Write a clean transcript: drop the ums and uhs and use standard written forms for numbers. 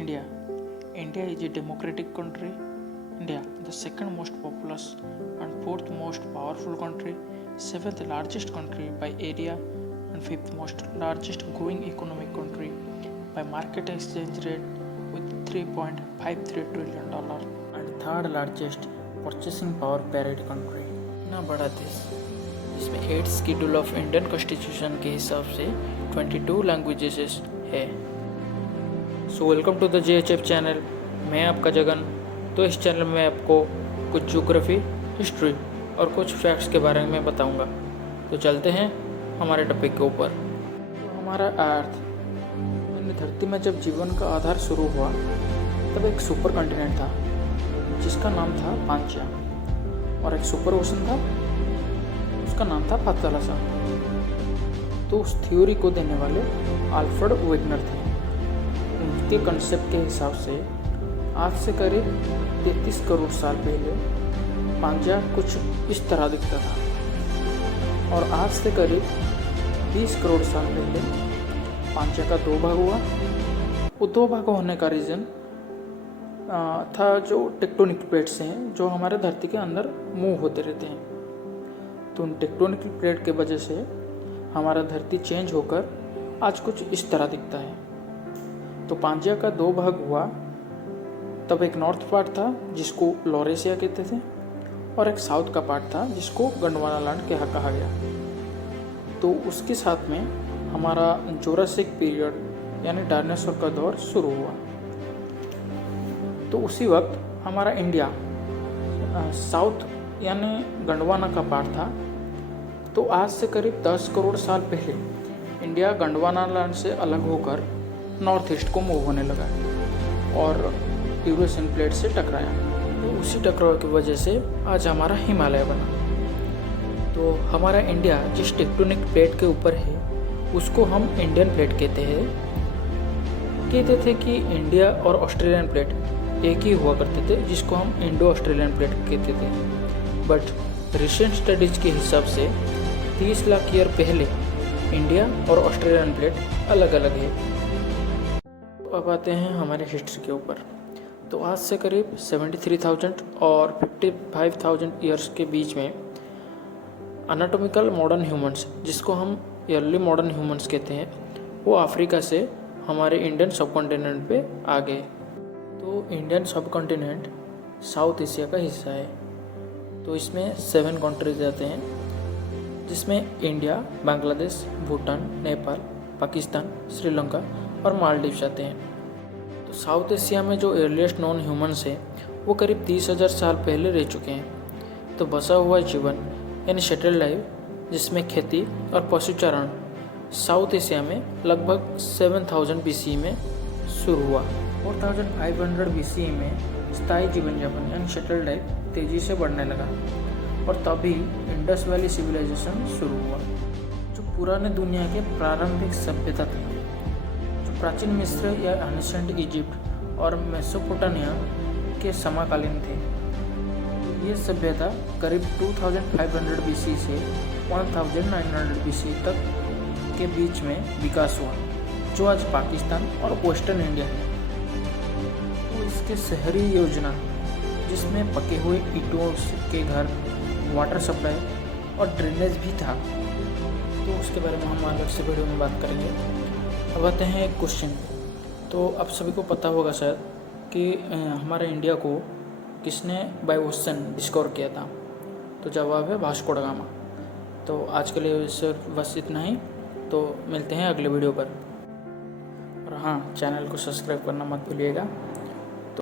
India. India is a democratic country. India, the second most populous and fourth most powerful country, seventh largest country by area, and fifth most largest growing economic country by market exchange rate with $3.53 trillion, and third largest purchasing power parity country. इतना बड़ा देश जिसमें 8 schedule of Indian constitution के हिसाब से 22 languages है। So welcome to the JHF channel. मैं आपका जगन। तो इस चैनल में आपको कुछ ज्योग्राफी, हिस्ट्री और कुछ फैक्ट्स के बारे में बताऊंगा। तो चलते हैं हमारे टॉपिक के ऊपर। तो हमारा अर्थ यानी धरती में जब जीवन का आधार शुरू हुआ तब एक सुपर कॉन्टिनेंट था जिसका नाम था पांचाल, और एक सुपर ओशन था उसका नाम था पातालासा। तो उस थ्योरी को देने वाले अल्फ्रेड वेगनर थे। उनके कंसेप्ट के हिसाब से आज से करीब 33 करोड़ साल पहले पांचाल कुछ इस तरह दिखता था, और आज से करीब 20 करोड़ साल पहले पांचाल का 2 भाग हुआ। वो 2 भाग होने का रीज़न था जो टेक्टोनिक प्लेट्स हैं जो हमारे धरती के अंदर मूव होते रहते हैं। तो उन टेक्टोनिक प्लेट के वजह से हमारा धरती चेंज होकर आज कुछ इस तरह दिखता है। तो पांचाल का 2 भाग हुआ तब एक नॉर्थ पार्ट था जिसको लॉरेशिया कहते थे, और एक साउथ का पार्ट था जिसको गोंडवाना लैंड कहा गया। तो उसके साथ में हमारा जोरासिक पीरियड यानी डायनासोर का दौर शुरू हुआ। तो उसी वक्त हमारा इंडिया साउथ यानी गोंडवाना का पार्ट था। तो आज से करीब 10 करोड़ साल पहले इंडिया गोंडवाना लैंड से अलग होकर नॉर्थ ईस्ट को मूव होने लगा और यूरेशियन प्लेट से टकराया। तो उसी टकराव की वजह से आज हमारा हिमालय बना। तो हमारा इंडिया जिस टेक्टोनिक प्लेट के ऊपर है उसको हम इंडियन प्लेट कहते थे कि इंडिया और ऑस्ट्रेलियन प्लेट एक ही हुआ करते थे, जिसको हम इंडो ऑस्ट्रेलियन प्लेट कहते थे। बट रिसेंट स्टडीज के हिसाब से 30 लाख ईयर पहले इंडिया और ऑस्ट्रेलियन प्लेट अलग अलग है। तो अब आते हैं हमारे हिस्ट्री के ऊपर। तो आज से करीब 73,000 और 55,000 ईयर्स के बीच में एनाटॉमिकल मॉडर्न ह्यूमंस, जिसको हम अर्ली मॉडर्न ह्यूमंस कहते हैं, वो अफ्रीका से हमारे इंडियन सब कॉन्टिनेंट पे आ गए। तो इंडियन सब कॉन्टिनेंट साउथ एशिया का हिस्सा है। तो इसमें 7 कंट्रीज आते हैं, जिसमें इंडिया, बांग्लादेश, भूटान, नेपाल, पाकिस्तान, श्रीलंका और मालदीव्स आते हैं। तो साउथ एशिया में जो अर्लीस्ट नॉन ह्यूमंस है वो करीब 30,000 साल पहले रह चुके हैं। तो बसा हुआ जीवन यानी शटल लाइफ, जिसमें खेती और पशुचारण साउथ एशिया में लगभग 7000 BCE में शुरू हुआ। 4500 BCE में स्थायी जीवन यापन यानी शटल लाइफ तेज़ी से बढ़ने लगा, और तभी इंडस वैली सिविलाइजेशन शुरू हुआ, जो पुराने दुनिया के प्रारंभिक सभ्यता थे, जो प्राचीन मिस्र या एंशिएंट इजिप्ट और मेसोपोटामिया के समकालीन थे। ये सभ्यता करीब 2500 BCE से 1900 BCE तक के बीच में विकास हुआ, जो आज पाकिस्तान और वेस्टर्न इंडिया है। तो इसके शहरी योजना, जिसमें पके हुए ईंटों के घर, वाटर सप्लाई और ड्रेनेज भी था, तो उसके बारे में हम अलग से वीडियो में बात करेंगे। अब आते हैं एक क्वेश्चन। तो आप सभी को पता होगा शायद कि हमारे इंडिया को किसने बाय ओशन डिस्कवर किया था। तो जवाब है वास्को ड गामा। तो आज के लिए सिर्फ बस इतना ही। तो मिलते हैं अगले वीडियो पर, और हाँ, चैनल को सब्सक्राइब करना मत भूलिएगा।